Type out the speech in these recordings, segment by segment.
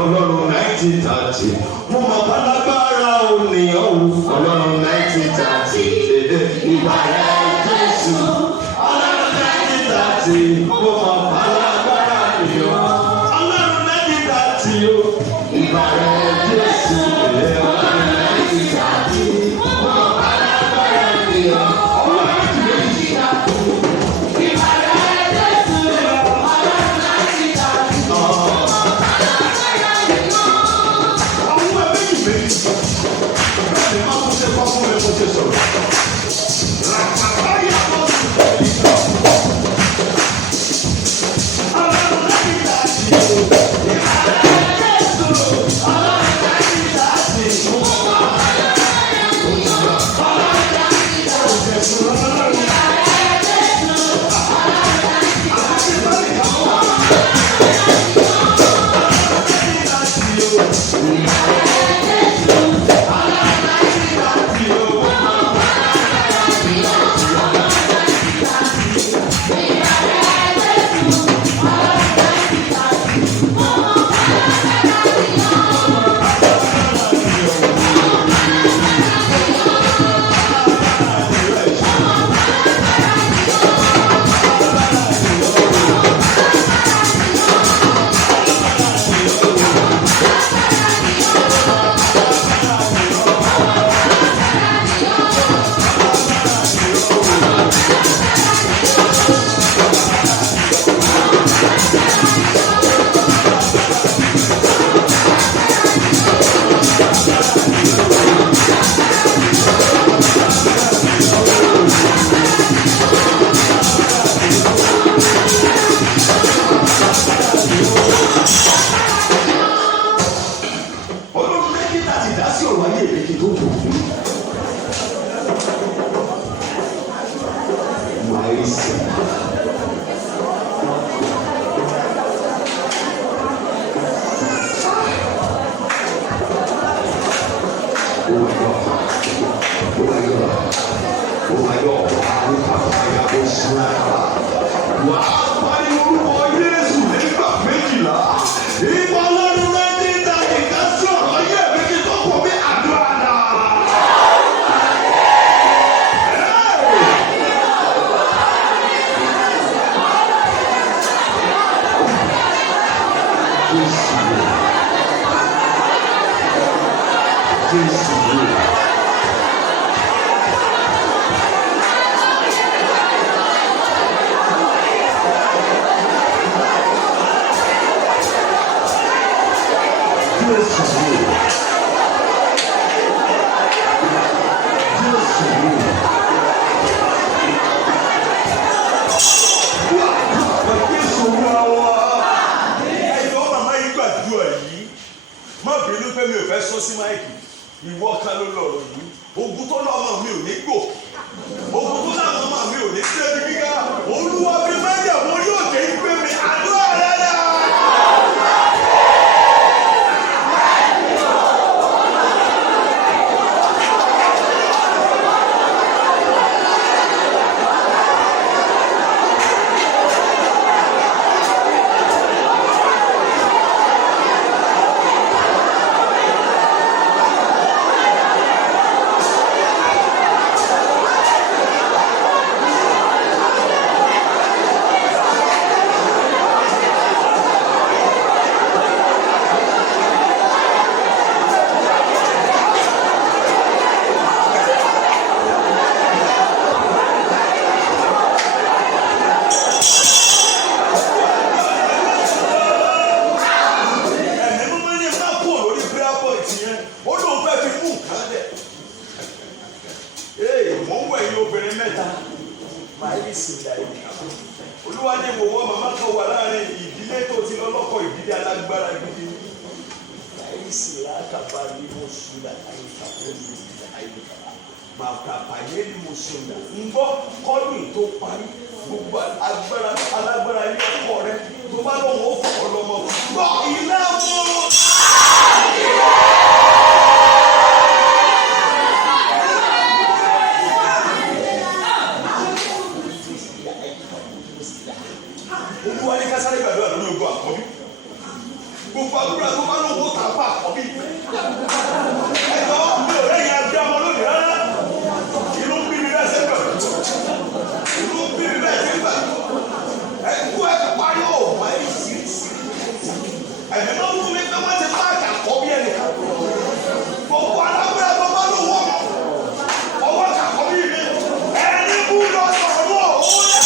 Ọlọ́run 1930 mo mọ̀ pálágbára ònìyàn Ọlọ́run 1930 ìgbà rẹ̀ Jésù Ọlọ́run 1930 mo mọ̀ pálágbára ònìyàn Ọlọ́run 1930 ìgbà rẹ̀ Jésù Ọlọ́run 1930 mo mọ̀ pálágbára ònìyàn. gbogbo àdúrà tó bá lówó tà bá àkọ́bí ẹ̀jọ̀ mi ò rẹ́yìn abẹ́ ọmọ lónìí rárá inú bí mi bẹ́ẹ̀ sẹ́gbẹ̀ inú bí mi bẹ́ẹ̀ sẹ́gbẹ̀ ẹ̀kú ẹ̀kú parí ò wáyé sí ẹ̀mí náà fún mi pé wọ́n ti bá àkọ́bí ẹ̀ nìkan gbogbo alágbèrè tó bá lówó ọwọ́ àkọ́bí mi ẹni bú lọ sọ̀rọ̀ owó yẹ.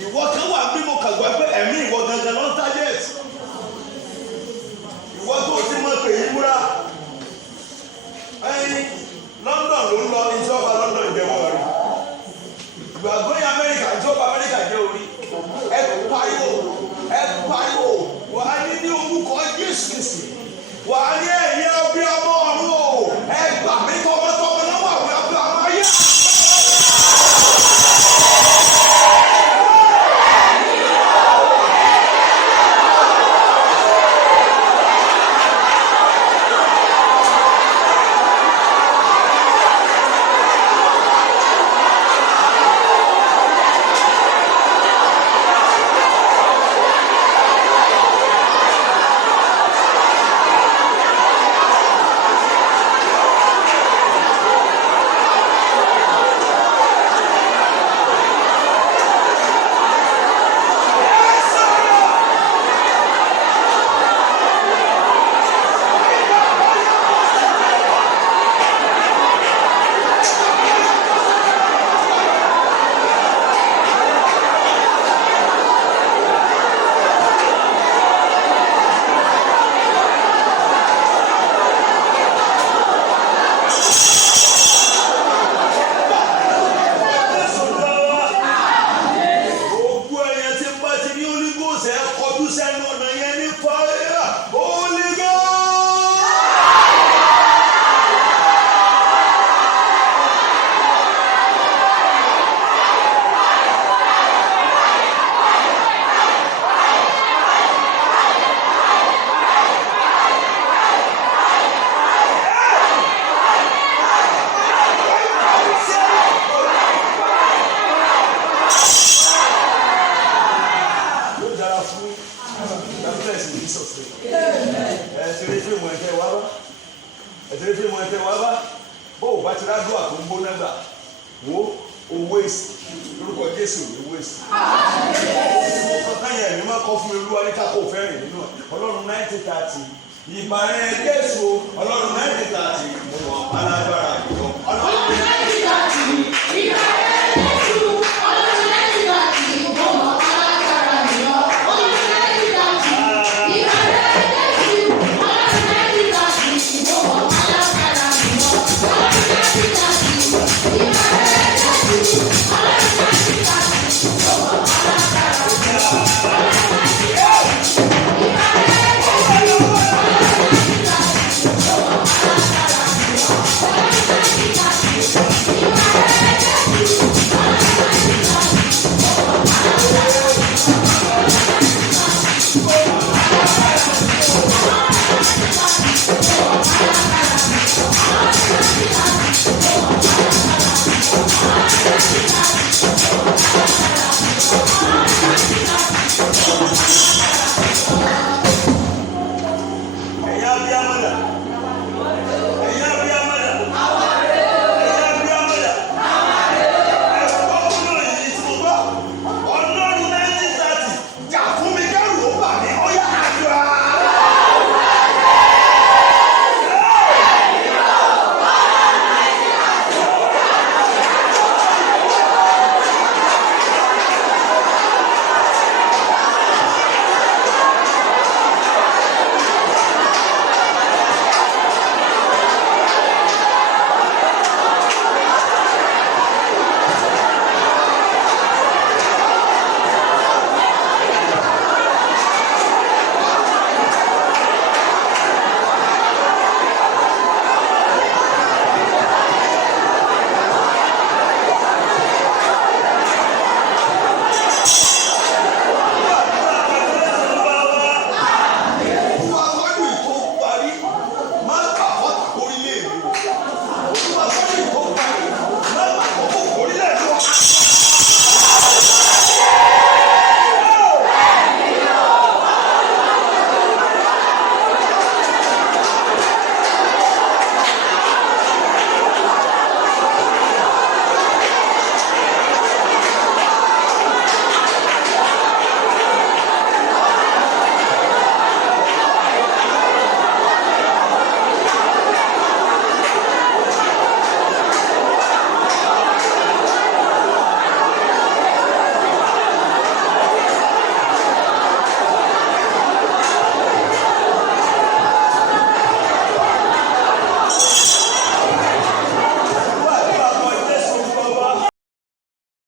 Ìwọ kan wà bí mo kàgbọ́ pé ẹ̀mí ìwọ gangan ló ń target. Ìwọ tó ti mọ̀ pé ìmúra ẹyin London ló ń lọ ìjọba London ìjẹun ọ̀rẹ́. Ìgbà gbóyè Amẹ́ríkà ìjọba Amẹ́ríkà jẹ́ orí. Ẹ pariwo wà á ní orúkọ Jésù Kristi. Wà á ní ẹ̀yìn ọbí ọmọ ọ̀run o. Ẹ gbà mí tọmọtọmọ lọ́wọ́ àwọn ọbí ọmọ ayé. Jesus' name. Ẹ̀sìn fíìmù ẹ̀tẹ̀ wá bá. Ẹ̀sìn fíìmù ẹ̀tẹ̀ wá bá. Bó o bá ti rádùn àtúngbó náà gbà, wo owó èsì. Lórúkọ Jésù owó èsì. Ọ̀táyà ẹ̀mí máa kọ́ fún Olúwa ní kákó fẹ́ rìn nínú ẹ̀. Ọlọ́run 1930. Ìbàrẹ̀ Jésù Ọlọ́run 1930. Mo mọ̀ alágbára ìjọ.